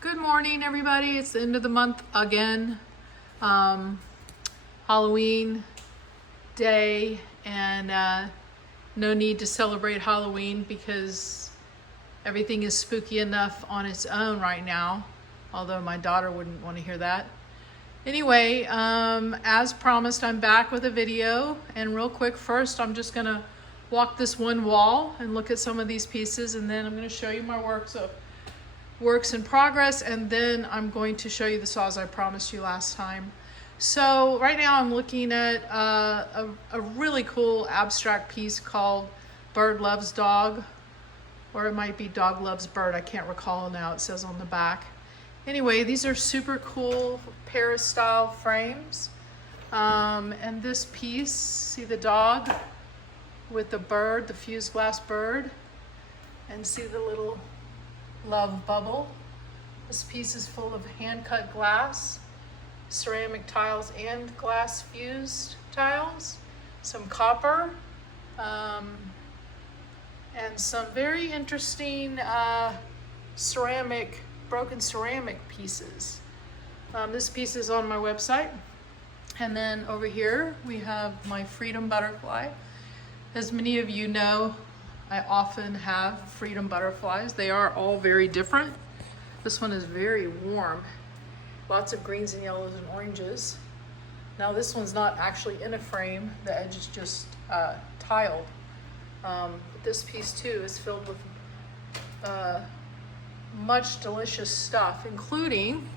Good morning, everybody. It's the end of the month again. Halloween day, and no need to celebrate Halloween because everything is spooky enough on its own right now, although my daughter wouldn't want to hear that. Anyway, as promised, I'm back with a video, and real quick, first I'm just gonna walk this one wall and look at some of these pieces, and then I'm gonna show you my works in progress, and then I'm going to show you the saws I promised you last time. So right now I'm looking at a really cool abstract piece called Bird Loves Dog, or it might be Dog Loves Bird. I can't recall now. It says on the back. Anyway, these are super cool Paris style frames. And this piece, see the dog with the bird, the fused glass bird, and see the little love bubble. This piece is full of hand-cut glass, ceramic tiles and glass fused tiles, some copper, and some very interesting broken ceramic pieces. This piece is on my website. And then over here we have my Freedom Butterfly. As many of you know, I often have Freedom Butterflies. They are all very different. This one is very warm. Lots of greens and yellows and oranges. Now this one's not actually in a frame. The edge is just tiled. But this piece too is filled with much delicious stuff, including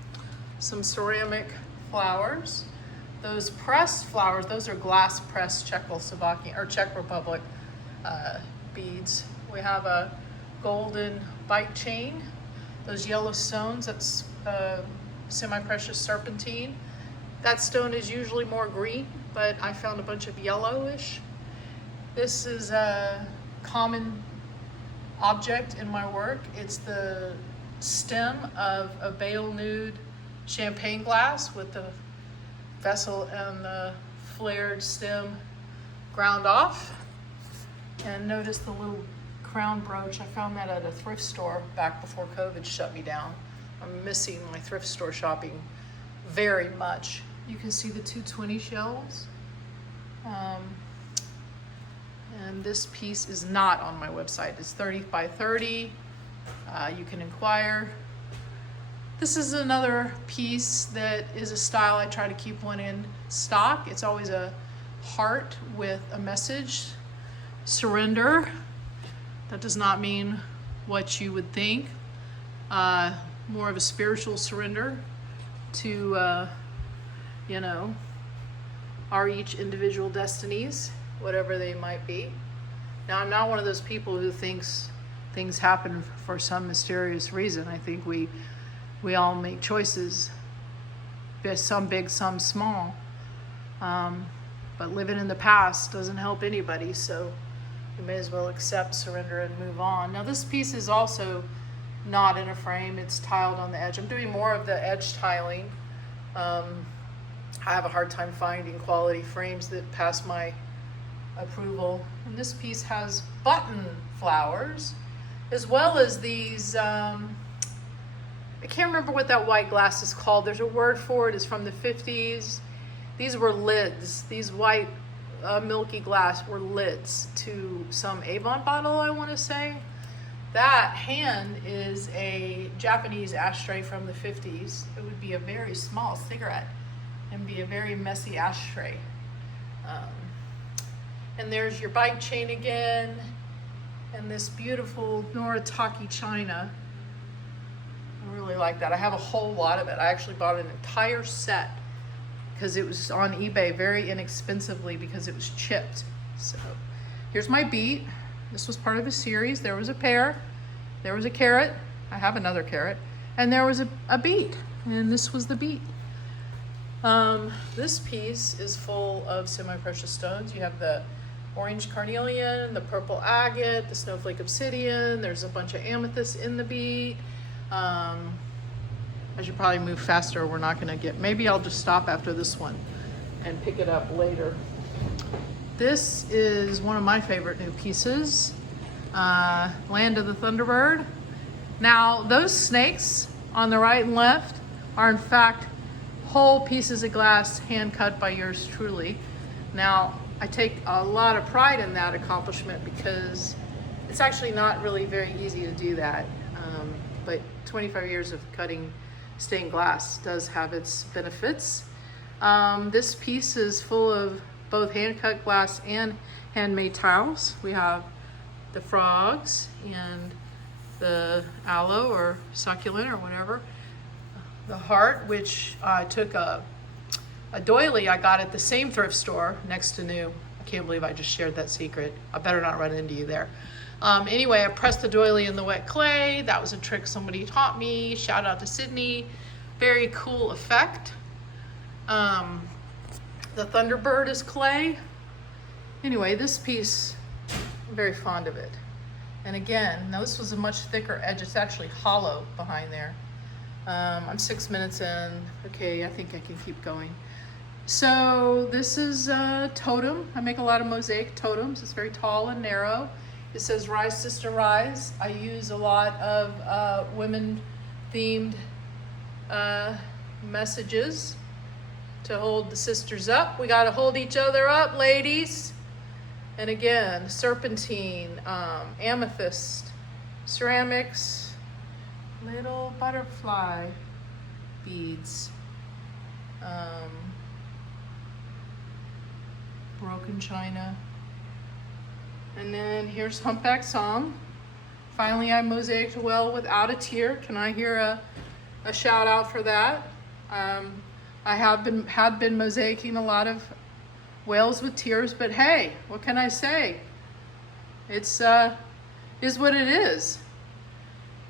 some ceramic flowers. Those pressed flowers, those are glass pressed Czech Republic beads. We have a golden bite chain. Those yellow stones, that's semi-precious serpentine. That stone is usually more green, but I found a bunch of yellowish. This is a common object in my work. It's the stem of a bale nude champagne glass with the vessel and the flared stem ground off. And notice the little crown brooch. I found that at a thrift store back before COVID shut me down. I'm missing my thrift store shopping very much. You can see the 220 shells. And this piece is not on my website. It's 30 by 30. You can inquire. This is another piece that is a style I try to keep one in stock. It's always a heart with a message. Surrender. That does not mean what you would think. More of a spiritual surrender to, our each individual destinies, whatever they might be. Now, I'm not one of those people who thinks things happen for some mysterious reason. I think we all make choices, some big, some small. But living in the past doesn't help anybody, so you may as well accept, surrender, and move on. Now this piece is also not in a frame. It's tiled on the edge. I'm doing more of the edge tiling. I have a hard time finding quality frames that pass my approval. And this piece has button flowers, as well as these, I can't remember what that white glass is called. There's a word for it. It's from the 50s. These were lids. These white milky glass were lids to some Avon bottle, I want to say. That hand is a Japanese ashtray from the 50s. It would be a very small cigarette and be a very messy ashtray. And there's your bike chain again, and this beautiful Noritake china. I really like that. I have a whole lot of it. I actually bought an entire set because it was on eBay very inexpensively because it was chipped. So here's my beet. This was part of a series. There was a pear, there was a carrot. I have another carrot, and there was a beet, and this was the beet. This piece is full of semi-precious stones. You have the orange carnelian, the purple agate, the snowflake obsidian. There's a bunch of amethyst in the beet. I should probably move faster. We're not gonna maybe I'll just stop after this one and pick it up later. This is one of my favorite new pieces, Land of the Thunderbird. Now, those snakes on the right and left are in fact whole pieces of glass hand cut by yours truly. Now, I take a lot of pride in that accomplishment because it's actually not really very easy to do that. But 25 years of cutting stained glass does have its benefits. This piece is full of both hand-cut glass and handmade tiles. We have the frogs and the aloe or succulent or whatever. The heart, which I took a doily I got at the same thrift store next to new. I can't believe I just shared that secret. I better not run into you there. Anyway, I pressed the doily in the wet clay. That was a trick somebody taught me. Shout out to Sydney. Very cool effect. The Thunderbird is clay. Anyway, this piece, I'm very fond of it. And again, now this was a much thicker edge. It's actually hollow behind there. I'm 6 minutes in. Okay, I think I can keep going. So this is a totem. I make a lot of mosaic totems. It's very tall and narrow. It says "Rise, Sister, Rise." I use a lot of women-themed messages to hold the sisters up. We got to hold each other up, ladies. And again, serpentine, amethyst, ceramics, little butterfly beads, broken china. And then here's Humpback Song. Finally, I mosaicked well without a tear. Can I hear a shout out for that? I had been mosaicing a lot of whales with tears, but hey, what can I say? It's is what it is.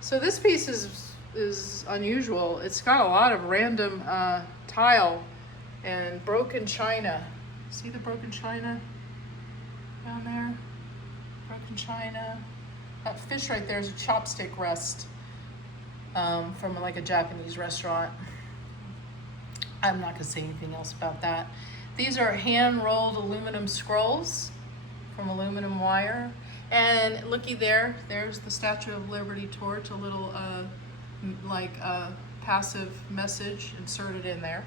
So this piece is unusual. It's got a lot of random tile and broken china. See the broken china down there? Broken china. That fish right there is a chopstick rest from like a Japanese restaurant. I'm not gonna say anything else about that. These are hand-rolled aluminum scrolls from aluminum wire. And looky there, there's the Statue of Liberty torch, a little passive message inserted in there.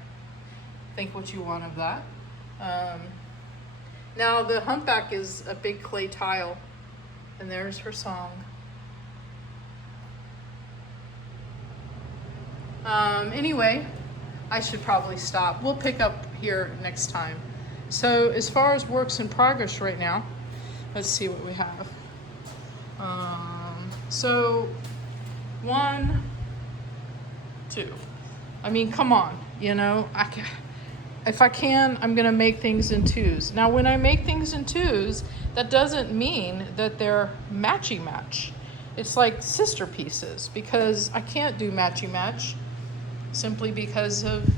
Think what you want of that. Now the humpback is a big clay tile, and there's her song. Anyway, I should probably stop. We'll pick up here next time. So as far as works in progress right now, let's see what we have. So 1, 2. I mean, come on, you know, if I can, I'm gonna make things in twos. Now, when I make things in twos, that doesn't mean that they're matchy-match. It's like sister pieces, because I can't do matchy-match simply because of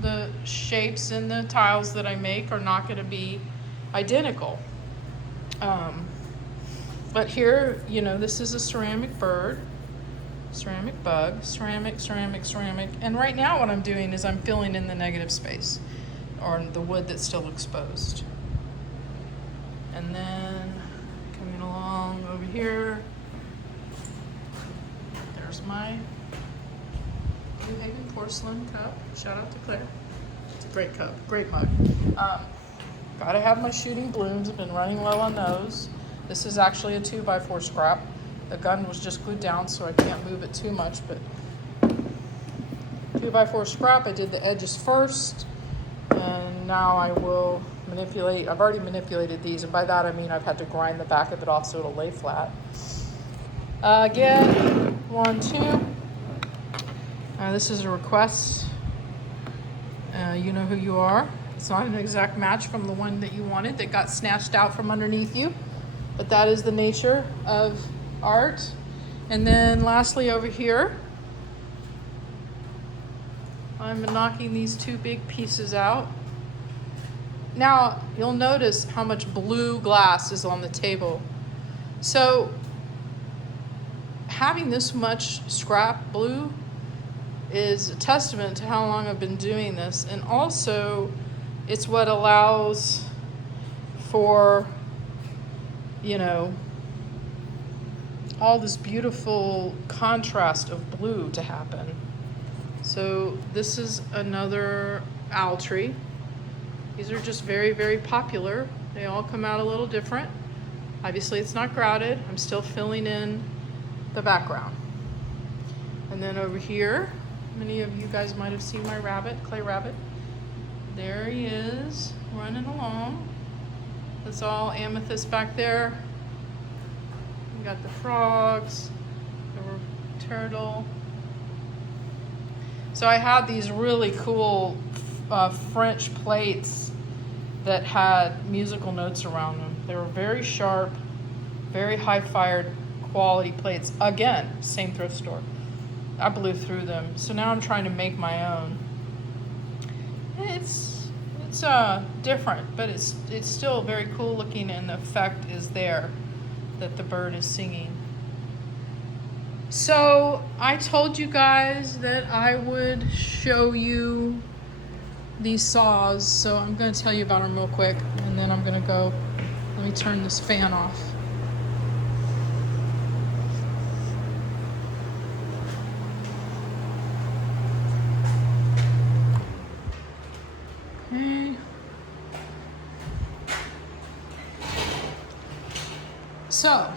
the shapes and the tiles that I make are not gonna be identical. But here, you know, this is a ceramic bird, ceramic bug, ceramic, ceramic, ceramic. And right now what I'm doing is I'm filling in the negative space or the wood that's still exposed. And then coming along over here, there's my New Haven porcelain cup. Shout out to Claire. It's a great cup, great mug. Gotta have my shooting blooms. I've been running low on those. This is actually a 2x4 scrap. The gun was just glued down, so I can't move it too much, but 2x4 scrap. I did the edges first, and now I will manipulate. I've already manipulated these, and by that I mean I've had to grind the back of it off so it'll lay flat. Again, 1, 2. This is a request. You know who you are. It's not an exact match from the one that you wanted that got snatched out from underneath you, but that is the nature of art. And then lastly over here, I'm knocking these 2 big pieces out. Now you'll notice how much blue glass is on the table. So having this much scrap blue is a testament to how long I've been doing this, and also it's what allows for, you know, all this beautiful contrast of blue to happen. So this is another owl tree. These are just very, very popular. They all come out a little different. Obviously it's not grouted. I'm still filling in the background. And then over here, many of you guys might have seen my rabbit, clay rabbit. There he is, running along. That's all amethyst back there. We got the frogs, the turtle. So I had these really cool French plates that had musical notes around them. They were very sharp, very high-fired quality plates. Again, same thrift store. I blew through them. So now I'm trying to make my own. It's different, but it's still very cool looking, and the effect is there that the bird is singing. So I told you guys that I would show you these saws, so I'm going to tell you about them real quick, and then I'm going to go. Let me turn this fan off. Okay. So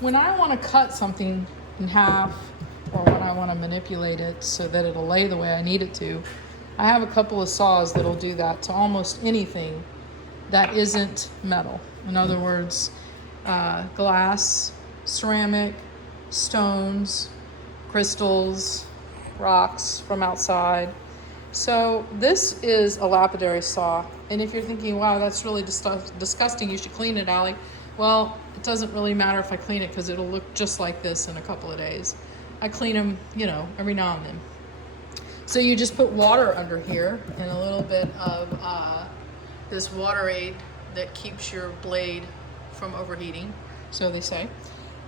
when I want to cut something in half, or when I want to manipulate it so that it'll lay the way I need it to, I have a couple of saws that'll do that to almost anything that isn't metal. In other words, glass, ceramic, stones, crystals, rocks from outside. So this is a lapidary saw. And if you're thinking, wow, that's really disgusting, you should clean it, Aly. Well, it doesn't really matter if I clean it because it'll look just like this in a couple of days. I clean them, every now and then. So you just put water under here and a little bit of this water aid that keeps your blade from overheating, so they say.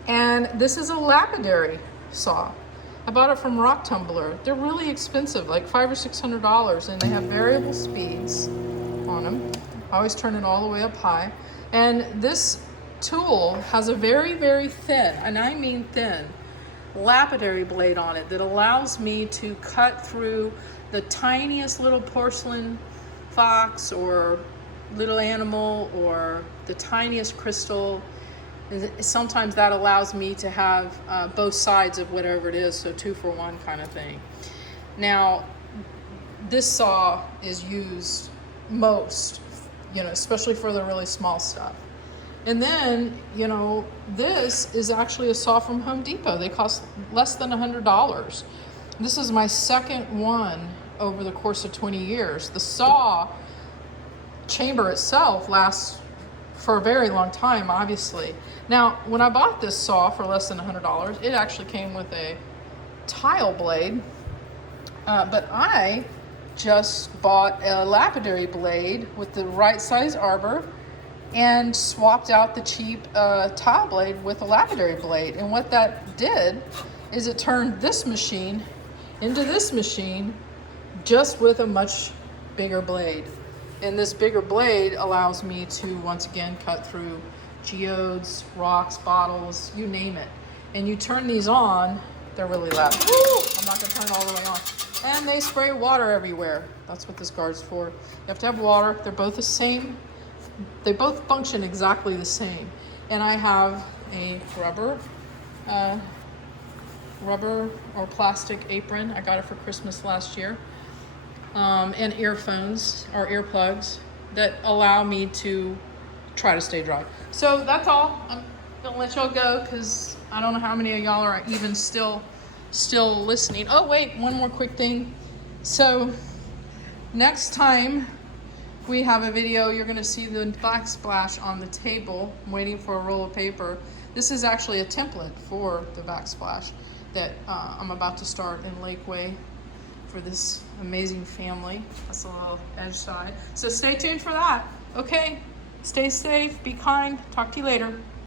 And this is a lapidary saw. I bought it from Rock Tumbler. They're really expensive, like $500 or $600, and they have variable speeds on them. I always turn it all the way up high. And this tool has a very, very thin, and I mean thin, lapidary blade on it that allows me to cut through the tiniest little porcelain fox or little animal or the tiniest crystal. Sometimes that allows me to have both sides of whatever it is, so 2 for 1 kind of thing. Now, this saw is used most, especially for the really small stuff. And then, this is actually a saw from Home Depot. They cost less than $100. This is my second one over the course of 20 years. The saw chamber itself lasts for a very long time, obviously. Now, when I bought this saw for less than $100, it actually came with a tile blade, but I just bought a lapidary blade with the right size arbor and swapped out the cheap tile blade with a lapidary blade. And what that did is it turned this machine into this machine just with a much bigger blade. And this bigger blade allows me to, once again, cut through geodes, rocks, bottles, you name it. And you turn these on, they're really loud. Woo! I'm not gonna turn it all the way on. And they spray water everywhere. That's what this guard's for. You have to have water. They're both the same. They both function exactly the same. And I have a rubber or plastic apron. I got it for Christmas last year. And earphones or earplugs that allow me to try to stay dry. So that's all. I'm gonna let y'all go because I don't know how many of y'all are even still listening. Oh wait, one more quick thing. So next time we have a video, you're gonna see the backsplash on the table. I'm waiting for a roll of paper. This is actually a template for the backsplash that I'm about to start in Lakeway for this amazing family. That's a little edge side. So stay tuned for that. Okay, stay safe, be kind. Talk to you later.